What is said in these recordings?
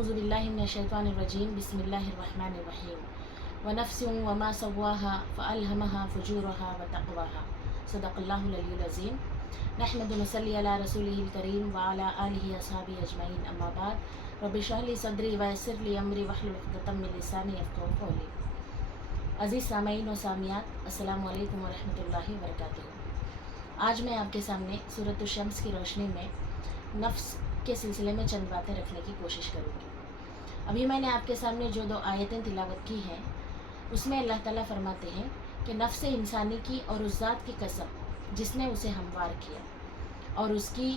अऊज़ु बिल्लाहि मिनश्शैतानिर्रजीम बिस्मिल्लाहिर्रहमानिर्रहीम व नफ्सिन व मा सव्वाहा फ़अल्हमहा फ़ुजूरहा व तक़वाहा सदक़ल्लाहुल अलियुल अज़ीम। नहमदु व नसल्ली अला रसूलिहिल करीम व अला आलिहि अस्हाबिहि अजमईन, अम्मा बाद। रब्बि इश्रह ली सदरी व यस्सिर ली अमरी वहलुल उक़दतम मिन लिसानी यफ़क़हू क़ौली। अज़ीज़ सामईन व सामियात, अस्सलामु अलैकुम व रहमतुल्लाहि व बरकातुहू। आज मैं आपके सामने सूरत शम्स की रोशनी में नफ्स के सिलसिले में चंद बातें रखने की कोशिश करूँगी। अभी मैंने आपके सामने जो 2 आयतें तिलावत की हैं, उसमें अल्लाह ताला फरमाते हैं कि नफ्स इंसानी की और उस ज़ात की कसम जिसने उसे हमवार किया और उसकी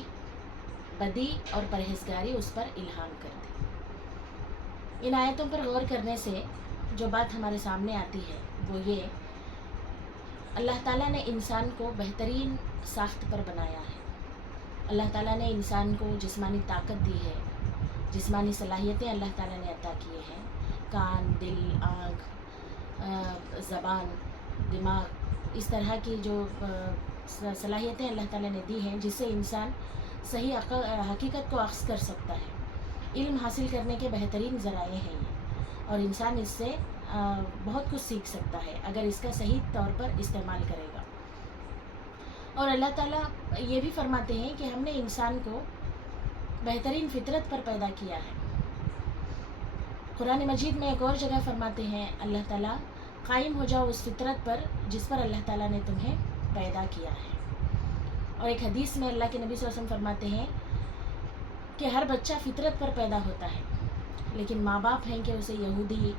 बदी और परहेज़गारी उस पर इल्हाम कर दी। इन आयतों पर गौर करने से जो बात हमारे सामने आती है वो ये, अल्लाह ताला ने इंसान को बेहतरीन साख्त पर बनाया है। अल्लाह ताला ने इंसान को जिस्मानी ताकत दी है, जिस्मानी सलाहियतें अल्लाह ताला ने अता किए हैं। कान, दिल, आँख, ज़बान, दिमाग, इस तरह की जो सलाहियतें अल्लाह ताला ने दी हैं जिससे इंसान सही हकीकत को अक्स कर सकता है। इल्म हासिल करने के बेहतरीन ज़राए हैं ये, और इंसान इससे बहुत कुछ सीख सकता है अगर इसका सही तौर पर इस्तेमाल करेगा। और अल्लाह ताला ये भी फरमाते हैं कि हमने इंसान को बेहतरीन फितरत पर पैदा किया है। कुरान मजीद में एक और जगह फरमाते हैं अल्लाह ताला, कायम हो जाओ उस फितरत पर जिस पर अल्लाह ताला ने तुम्हें पैदा किया है। और एक हदीस में अल्लाह के नबी सल्लल्लाहु अलैहि वसल्लम फरमाते हैं कि हर बच्चा फितरत पर पैदा होता है, लेकिन माँ बाप हैं कि उसे यहूदी,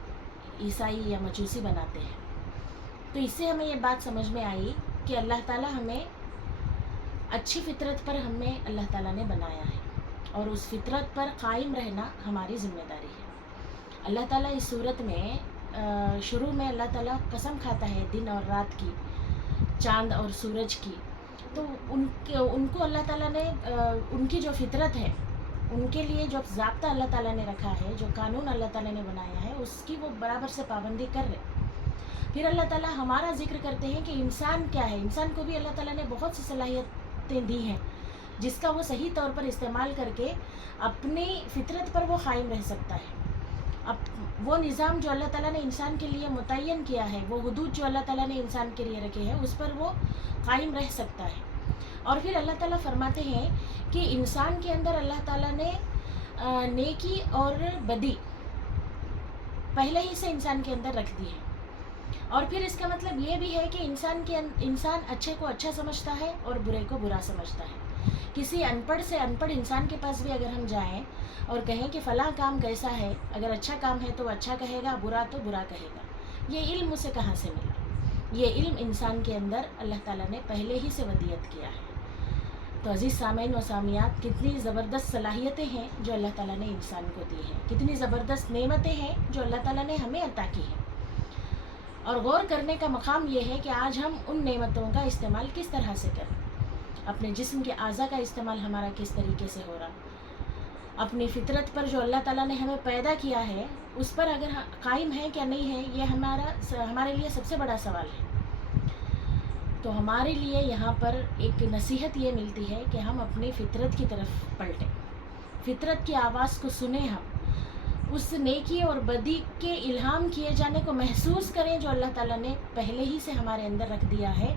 ईसाई या मजूसी बनाते हैं। तो इससे हमें ये बात समझ में आई कि अल्लाह ताला हमें अच्छी फितरत पर हमें अल्लाह ताला ने बनाया है और उस फितरत पर कायम रहना हमारी ज़िम्मेदारी है। अल्लाह ताला इस सूरत में शुरू में अल्लाह ताला कसम खाता है दिन और रात की, चाँद और सूरज की। तो उनको अल्लाह ताला ने उनकी जो फितरत है, उनके लिए जो ज़ाब्ता अल्लाह ताला ने रखा है, जो कानून अल्लाह ताला ने बनाया है, उसकी वो बराबर से पाबंदी कर रहे। फिर अल्लाह ताला हमारा जिक्र करते हैं कि इंसान क्या है। इंसान को भी अल्लाह ताला ने बहुत सी सलाहियतें दी हैं जिसका वो सही तौर पर इस्तेमाल करके अपनी फितरत पर वो कायम रह सकता है। अब वो निज़ाम जो अल्लाह ताला ने इंसान के लिए मुतय्यन किया है, वो हुदूद जो अल्लाह ताला ने इंसान के लिए रखे हैं, उस पर वो कायम रह सकता है। और फिर अल्लाह ताला फरमाते हैं कि इंसान के अंदर अल्लाह ताला ने नेकी और बदी पहले ही से इंसान के अंदर रख दी है। और फिर इसका मतलब ये भी है कि इंसान अच्छे को अच्छा समझता है और बुरे को बुरा समझता है। किसी अनपढ़ से अनपढ़ इंसान के पास भी अगर हम जाएं और कहें कि फ़लाँ काम कैसा है, अगर अच्छा काम है तो अच्छा कहेगा, बुरा तो बुरा कहेगा। ये इल्म उसे कहाँ से मिला? ये इल्म इंसान के अंदर अल्लाह ताला ने पहले ही से वदियत किया है। तो अज़ीज़ सामईन व सामियात, कितनी ज़बरदस्त सलाहियतें हैं जो अल्लाह ताला ने इंसान को दी हैं, कितनी ज़बरदस्त नेमतें हैं जो अल्लाह ताला ने हमें अता की हैं। और गौर करने का मकाम ये है कि आज हम उन नेमतों का इस्तेमाल किस तरह से करें। अपने जिस्म के आज़ा का इस्तेमाल हमारा किस तरीके से हो रहा, अपनी फितरत पर जो अल्लाह ताला ने हमें पैदा किया है उस पर अगर कायम है क्या नहीं है, ये हमारे लिए सबसे बड़ा सवाल है। तो हमारे लिए यहाँ पर एक नसीहत ये मिलती है कि हम अपनी फितरत की तरफ पलटें, फितरत की आवाज़ को सुने, हम उस नेकी और बदी के इल्हाम किए जाने को महसूस करें जो अल्लाह ताला ने पहले ही से हमारे अंदर रख दिया है,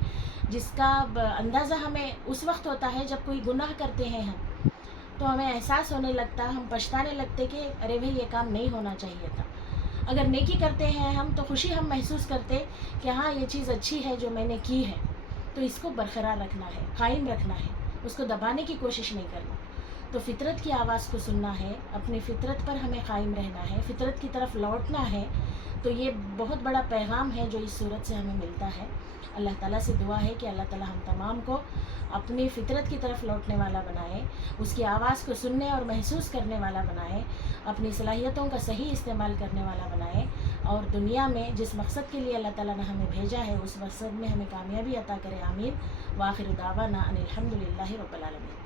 जिसका अंदाज़ा हमें उस वक्त होता है जब कोई गुनाह करते हैं हम, तो हमें एहसास होने लगता, हम पछताने लगते कि अरे भाई ये काम नहीं होना चाहिए था। अगर नेकी करते हैं हम तो खुशी हम महसूस करते कि हाँ ये चीज़ अच्छी है जो मैंने की है, तो इसको बरकरार रखना है, कायम रखना है, उसको दबाने की कोशिश नहीं करना। तो फितरत की आवाज़ को सुनना है, अपनी फितरत पर हमें कायम रहना है, फितरत की तरफ लौटना है। तो ये बहुत बड़ा पैगाम है जो इस सूरत से हमें मिलता है। अल्लाह ताला से दुआ है कि अल्लाह ताला हम तमाम को अपनी फितरत की तरफ लौटने वाला बनाए, उसकी आवाज़ को सुनने और महसूस करने वाला बनाए, अपनी सलाहियतों का सही इस्तेमाल करने वाला बनाए, और दुनिया में जिस मकसद के लिए अल्लाह ताला ने हमें भेजा है उस मकसद में हमें कामयाबी अता करे। आमीन। व आखिर दावाना अनिल हम्दुलिल्लाहि रब्बिल आलमीन।